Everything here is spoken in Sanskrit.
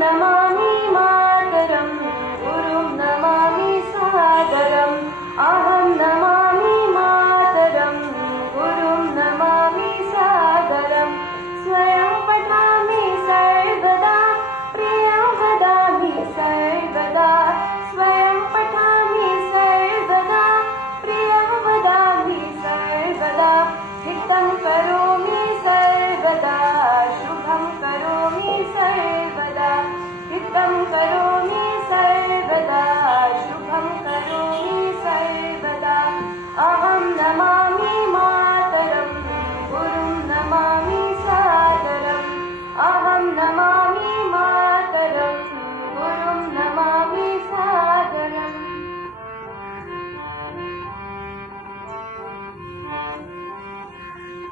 नमामि मातरं गुरुं नमामि सादरम् अहं नमामि मातरं गुरुं नमामि सादरम् स्वयं पठामि सर्वदा प्रियं वदामि सर्वदा स्वयं पठामि सर्वदा प्रियं वदामि सर्वदा हितं करोमि